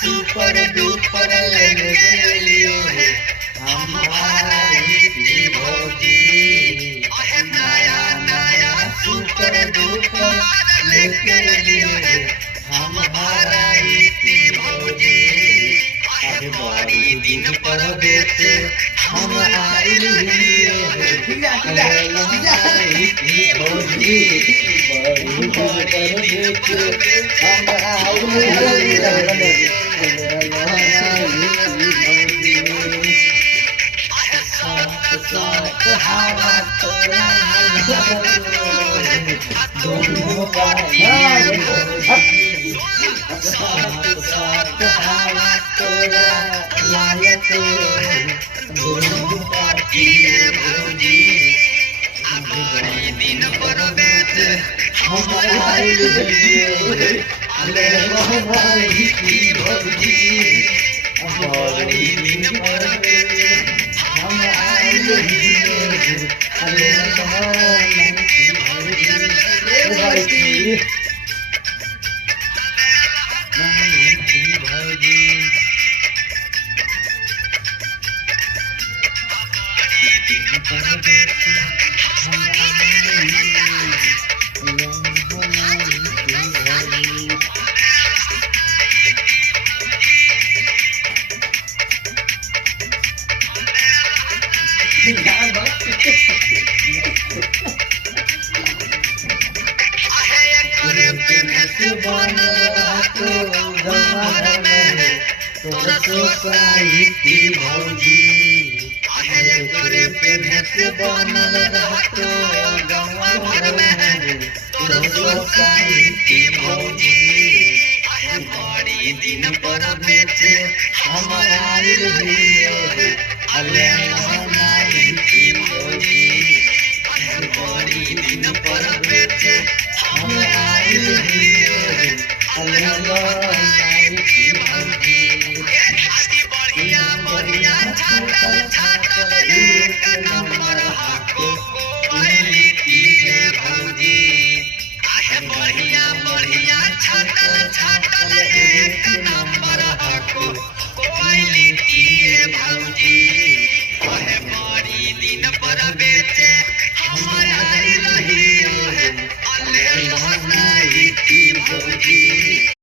Super duper लेने के लिए हमारा रीति भौजी। नया नया सुपर डुपर लेके लिए हमारा रीति भौजी। बड़ी दिन पर बेचे हम आइल लिए भौजी। बड़ी दिन पर बेचे हम आइल साथ हवा तोरा दोनों साथ हवा तोरा लाए तो दोनों पार्टिए भौजी। बड़ी दिन पर बेचे हम आइल लिए हमारी की भौजी। बड़ी दिन पर बेचे हम आइल लिए हमारी की भौजी। सोसाइटी भौजी करे पेन्हे से बनल रहतो गाँव भर में सोसाइटी भौजी। बड़ी दिन पर बेचे हम आइल लिए नाइटी भौजी। बड़ी दिन पर बेचे हम आइल लिए नाइटी भौजी। बढ़िया बढ़िया छाटल छाटल एक नंबर हाको